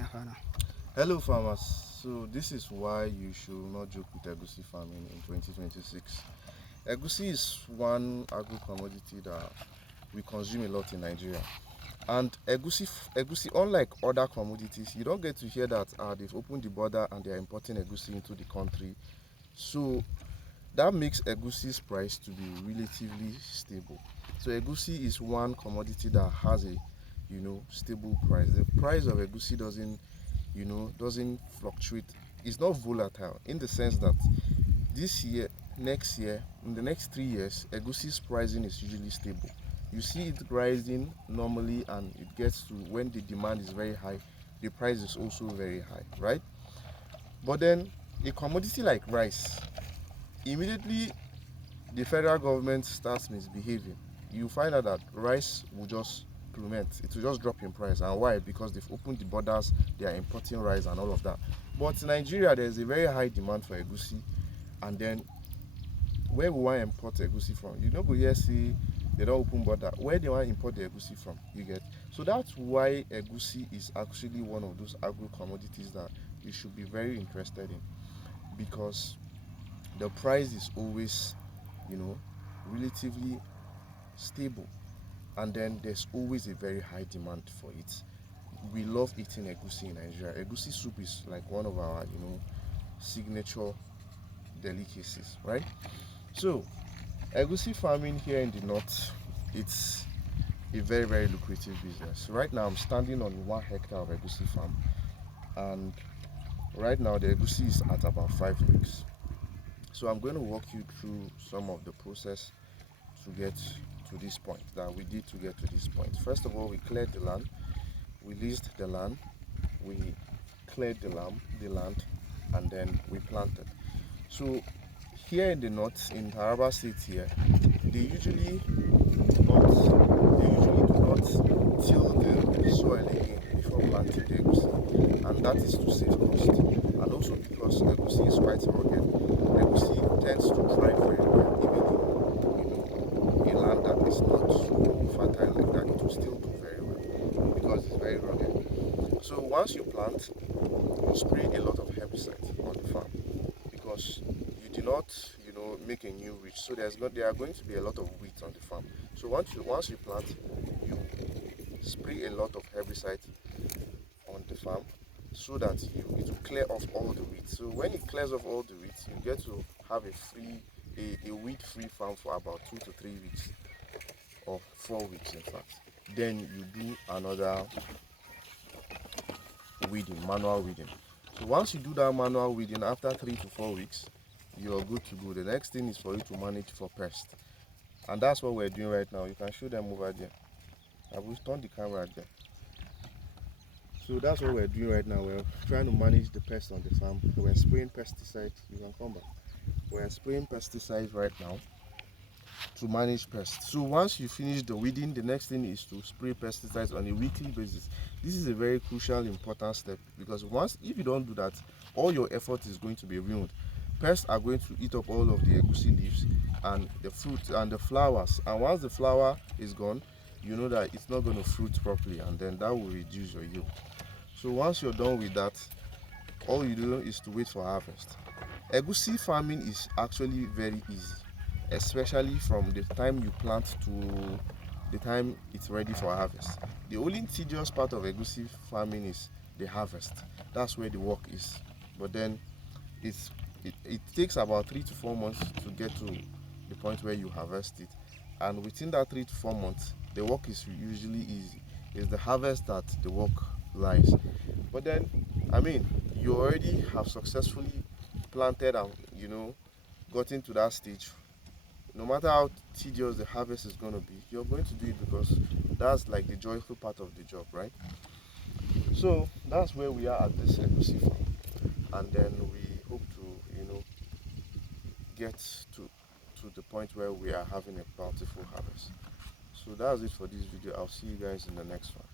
Afana. Hello farmers. So this is why you should not joke with egusi farming in 2026. Egusi is one agro commodity that we consume a lot in Nigeria. And egusi, unlike other commodities, you don't get to hear that they've opened the border and they are importing egusi into the country. So that makes egusi's price to be relatively stable. So egusi is one commodity that has a stable price. The price of egusi doesn't fluctuate. It's not volatile in the sense that this year, next year, in the next 3 years, egusi's pricing is usually stable. You see it rising normally, and it gets to when the demand is very high, the price is also very high, right? But then a commodity like rice, immediately the federal government starts misbehaving, you find out that rice will just plummet. It will just drop in price. And why? Because they've opened the borders, they are importing rice and all of that. But in Nigeria, there's a very high demand for egusi. And then where we want to import egusi from? You know, go here see they don't open border. Where they want to import the egusi from? You get. So that's why egusi is actually one of those agro commodities that you should be very interested in, because the price is always, you know, relatively stable, and then there's always a very high demand for it. We love eating egusi in Nigeria. Egusi soup is like one of our, signature delicacies, right? So, egusi farming here in the north, it's a very, very lucrative business. Right now, I'm standing on 1 hectare of egusi farm, and right now the egusi is at about 5 weeks. So, I'm going to walk you through some of the process to get to this point that we did to get to this point. First of all, we cleared the land, we leased the land, we cleared the land, and then we planted. So here in the north, in Taraba State here, they usually do not till the soil again before planting the egusi, and that is to save cost. And also because egusi is quite rugged, egusi tends to thrive very well, even in a land that is not so fertile like that. It will still do very well because it's very rugged. So once you plant, you spray a lot of herbicide on the farm, because you do not, make a new ridge. So there are going to be a lot of weeds on the farm. So once you plant, you spray a lot of herbicide on the farm, so that it will clear off all the weeds. So when it clears off all the weeds, you get to have a weed-free farm for about 2 to 3 weeks, or 4 weeks in fact. Then you do another weeding, manual weeding. So once you do that manual weeding after 3 to 4 weeks, you are good to go. The next thing is for you to manage for pests, and that's what we're doing right now. You can show them over there. I will turn the camera there. So that's what we're doing right now. We're trying to manage the pests on the farm. We're spraying pesticides. You can come back. We're spraying pesticides right now to manage pests. So once you finish the weeding, the next thing is to spray pesticides on a weekly basis. This is a very crucial, important step, because if you don't do that, all your effort is going to be ruined. Pests are going to eat up all of the egusi leaves and the fruit and the flowers. And once the flower is gone, you know that it's not going to fruit properly, and then that will reduce your yield. So once you're done with that, all you do is to wait for harvest. Egusi farming is actually very easy, especially from the time you plant to the time it's ready for harvest. The only tedious part of egusi farming is the harvest. That's where the work is. But then it takes about 3 to 4 months to get to the point where you harvest it. And within that 3 to 4 months, the work is usually easy. It's the harvest that the work lies. But then, I mean, you already have successfully planted and gotten to that stage. No matter how tedious the harvest is going to be, you're going to do it, because that's like the joyful part of the job, right? So that's where we are at this egusi farm, and then we hope to get to the point where we are having a bountiful harvest. So that's it for this video. I'll see you guys in the next one.